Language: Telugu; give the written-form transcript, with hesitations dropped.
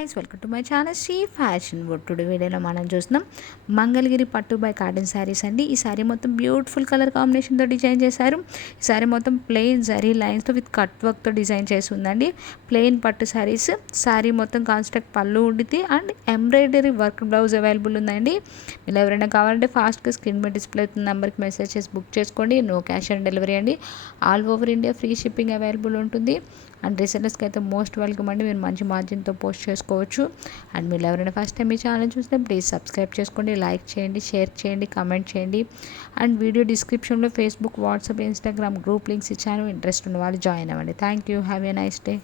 Guys welcome to my channel Sri fashion wood. Today వీడియోలో మనం చూస్తున్నాం మంగళగిరి పట్టు బై కాటన్ శారీస్ అండి. ఈ శారీ మొత్తం బ్యూటిఫుల్ కలర్ కాంబినేషన్తో డిజైన్ చేశారు. ఈ శారీ మొత్తం ప్లెయిన్ జరీ లైన్స్తో విత్ కట్ వర్క్తో డిజైన్ చేసి ఉందండి. ప్లెయిన్ పట్టు శారీస్. శారీ మొత్తం కాన్స్ట్రక్ట్ పళ్ళు ఉండిద్ది and embroidery work blouse available ఉందండి. మీరు ఎవరైనా కావాలంటే ఫాస్ట్గా స్క్రీన్ మీద డిస్ప్లే అవుతున్న నెంబర్కి మెసేజ్ చేసి బుక్ చేసుకోండి. నో క్యాష్ ఆన్ డెలివరీ అండి. All over India free shipping available ఉంటుంది. అండ్ రీసెలర్స్కి అయితే మోస్ట్ వెల్కమ్ అండి. మీరు మంచి మార్జిన్తో పోస్ట్ చేసుకోవచ్చు. అండ్ మీరు ఎవరైనా ఫస్ట్ టైం మీ ఛానల్ చూస్తే ప్లీజ్ సబ్స్క్రైబ్ చేసుకోండి, లైక్ చేయండి, షేర్ చేయండి, కమెంట్ చేయండి. అండ్ వీడియో డిస్క్రిప్షన్లో Facebook, WhatsApp, Instagram group links ఇచ్చాను. ఇంట్రెస్ట్ ఉన్న వాళ్ళు జాయిన్ అవ్వండి. Thank you. Have a nice day.